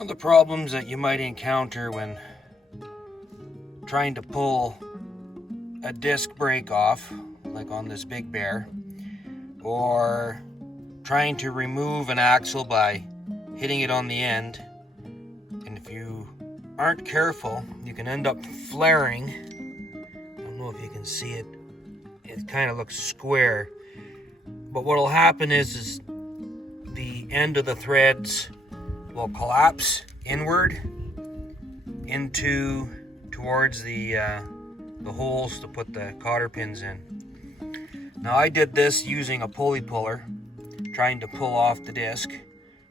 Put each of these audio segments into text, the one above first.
One of the problems that you might encounter when trying to pull a disc brake off, like on this Big Bear, or trying to remove an axle by hitting it on the end, and if you aren't careful, you can end up flaring. I don't know if you can see it. It kind of looks square, but what will happen is the end of the threads will collapse inward towards the holes to put the cotter pins in. Now I did this using a pulley puller, trying to pull off the disc,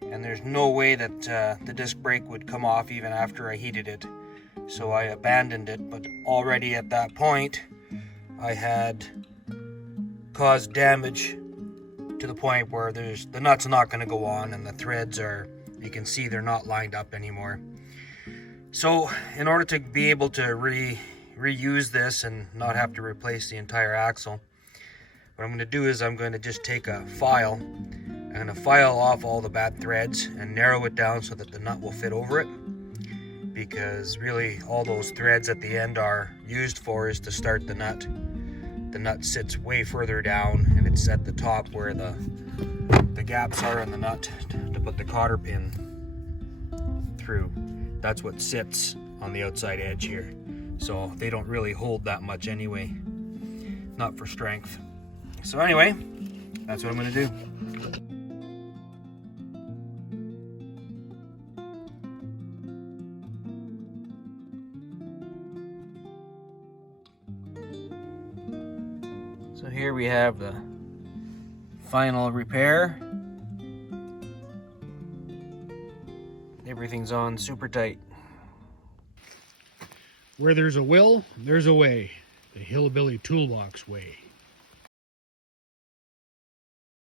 and there's no way that the disc brake would come off even after I heated it, so I abandoned it. But already at that point I had caused damage to the point where the nut's not going to go on, and the threads are, you can see they're not lined up anymore. So in order to be able to reuse this and not have to replace the entire axle, what I'm going to do is I'm going to just take a file. I'm going to file off all the bad threads and narrow it down so that the nut will fit over it, because really all those threads at the end are used for is to start the nut. The nut sits way further down, and it's at the top where the gaps are in the nut to put the cotter pin through. That's what sits on the outside edge here. So they don't really hold that much anyway, not for strength. So anyway, that's what I'm going to do. So here we have the final repair. Everything's on super tight. Where there's a will, there's a way. The HillBilly ToolBox Way.